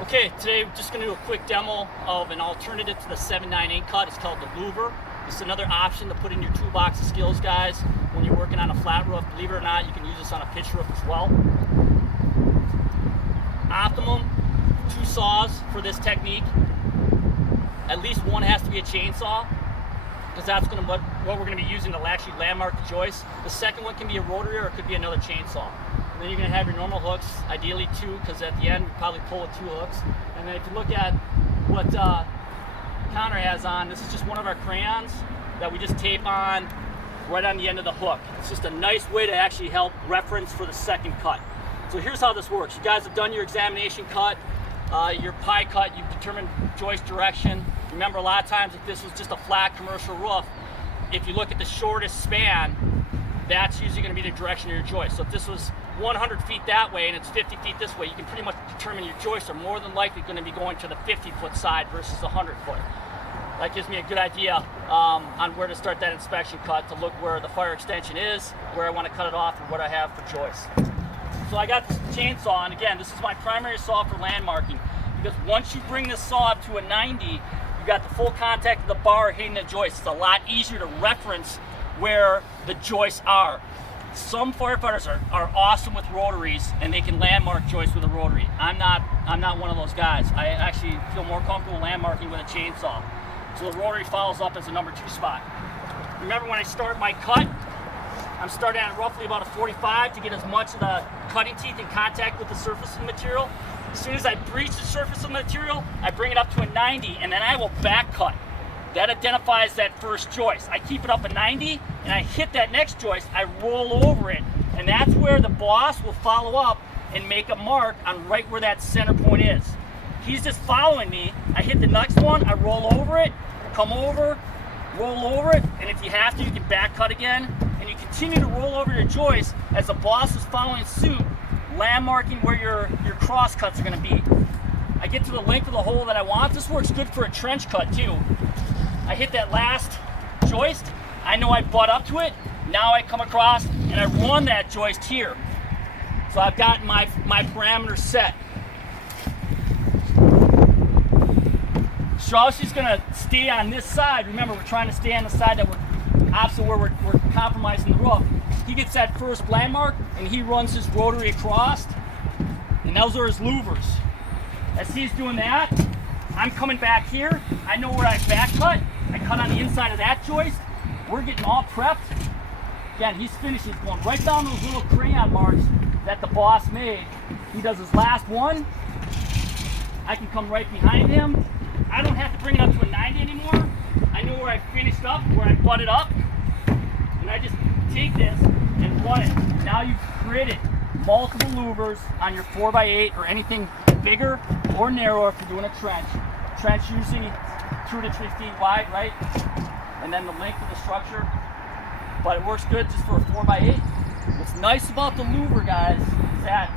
Okay, today we're just going to do a quick demo of an alternative to the 7/9/8 cut. It's called the Louver. It's another option to put in your toolbox of skills, guys, when you're working on a flat roof. Believe it or not, you can use this on a pitch roof as well. Optimum, 2 saws for this technique. At least one has to be a chainsaw, because that's what we're going to be using to actually landmark the joist. The second one can be a rotary, or it could be another chainsaw. And then you're going to have your normal hooks, ideally 2, because at the end we probably pull with 2 hooks. And then if you look at what Connor has on, this is just one of our crayons that we just tape on right on the end of the hook. It's just a nice way to actually help reference for the second cut. So here's how this works. You guys have done your examination cut, your pie cut, you've determined joist direction. Remember, a lot of times if this was just a flat commercial roof, if you look at the shortest span, that's usually going to be the direction of your joist. So if this was 100 feet that way and it's 50 feet this way, you can pretty much determine your joists are more than likely going to be going to the 50-foot side versus the 100-foot. That gives me a good idea on where to start that inspection cut, to look where the fire extension is, where I want to cut it off, and what I have for joists. So I got this chainsaw, and again, this is my primary saw for landmarking, because once you bring this saw up to a 90, you got the full contact of the bar hitting the joist. It's a lot easier to reference where the joists are. Some firefighters are awesome with rotaries, and they can landmark joists with a rotary. I'm not one of those guys. I actually feel more comfortable landmarking with a chainsaw. So the rotary follows up as a number 2 spot. Remember, when I start my cut, I'm starting at roughly about a 45 to get as much of the cutting teeth in contact with the surface of the material. As soon as I breach the surface of the material, I bring it up to a 90, and then I will back cut. That identifies that first joist. I keep it up at 90, and I hit that next joist, I roll over it, and that's where the boss will follow up and make a mark on right where that center point is. He's just following me. I hit the next one, I roll over it, come over, roll over it, and if you have to, you can back cut again, and you continue to roll over your joist as the boss is following suit, landmarking where your cross cuts are going to be. I get to the length of the hole that I want. This works good for a trench cut too. I hit that last joist, I know I butt up to it, now I come across and I run that joist here. So I've got my parameters set. Strauss is gonna stay on this side. Remember, we're trying to stay on the side that we're opposite where we're compromising the roof. He gets that first landmark and he runs his rotary across, and those are his louvers. As he's doing that, I'm coming back here. I know where I back cut. I cut on the inside of that joist. We're getting all prepped. Again, he's finishing, going right down those little crayon marks that the boss made. He does his last one. I can come right behind him. I don't have to bring it up to a 90 anymore. I know where I finished up, where I butted up. And I just take this and run it. Now you've created multiple louvers on your 4x8 or anything bigger or narrower if you're doing a trench. Trench usually 2 to 3 feet wide, right? And then the length of the structure. But it works good just for a 4x8. What's nice about the louver, guys, is that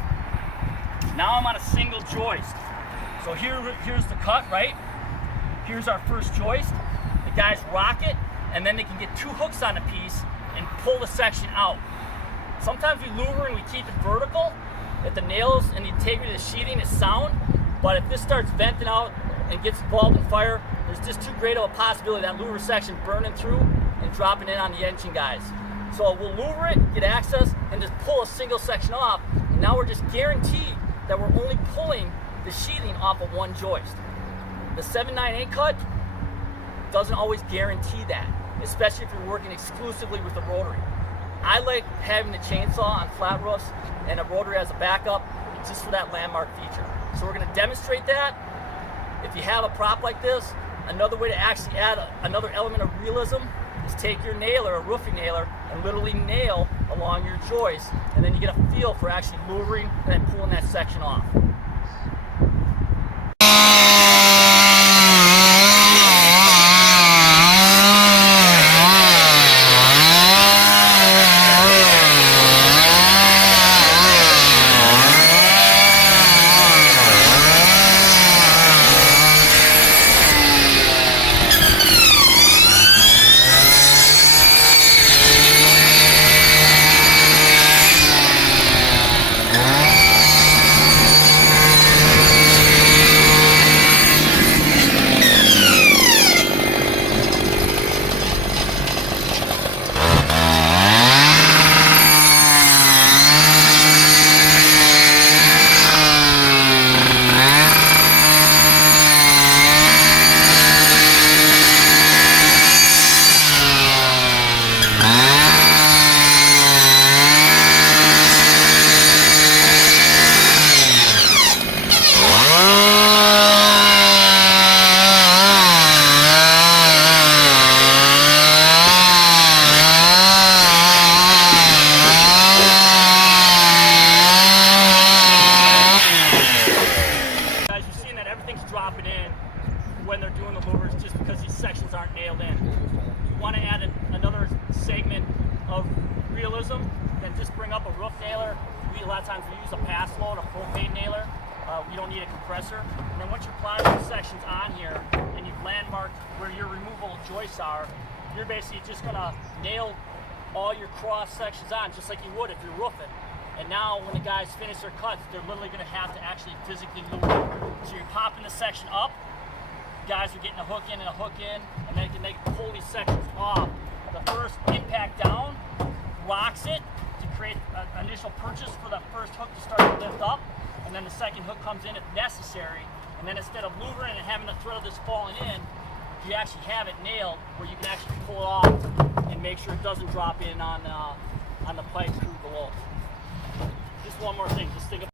now I'm on a single joist. So here's the cut, right? Here's our first joist. The guys rock it, and then they can get 2 hooks on a piece and pull the section out. Sometimes we louver and we keep it vertical, that the nails and the integrity of the sheathing is sound, but if this starts venting out and gets involved in fire, there's just too great of a possibility that louver section burning through and dropping in on the engine, guys. So we'll louver it, get access, and just pull a single section off, and now we're just guaranteed that we're only pulling the sheathing off of one joist. The 7/9/8 cut doesn't always guarantee that, especially if you're working exclusively with the rotary. I like having the chainsaw on flat roofs and a rotary as a backup just for that landmark feature. So we're going to demonstrate that. If you have a prop like this, another way to actually add another element of realism is take your nailer, a roofing nailer, and literally nail along your joist, and then you get a feel for actually louvering and then pulling that section off. drop it in when they're doing the louvers, just because these sections aren't nailed in. You want to add another segment of realism, then just bring up a roof nailer. A lot of times we use a pass load, a propane nailer. We don't need a compressor. And then once you apply those sections on here and you've landmarked where your removable joists are, you're basically just gonna nail all your cross sections on just like you would if you're roofing. And now when the guys finish their cuts, they're literally gonna have to actually physically move it. So you're popping the section up, guys are getting a hook in and a hook in, and then they can pull these sections off. The first impact down locks it to create an initial purchase for the first hook to start to lift up, and then the second hook comes in if necessary, and then instead of louvering and having the thread of this falling in, you actually have it nailed where you can actually pull it off and make sure it doesn't drop in on the pipe through below. Just one more thing, just think about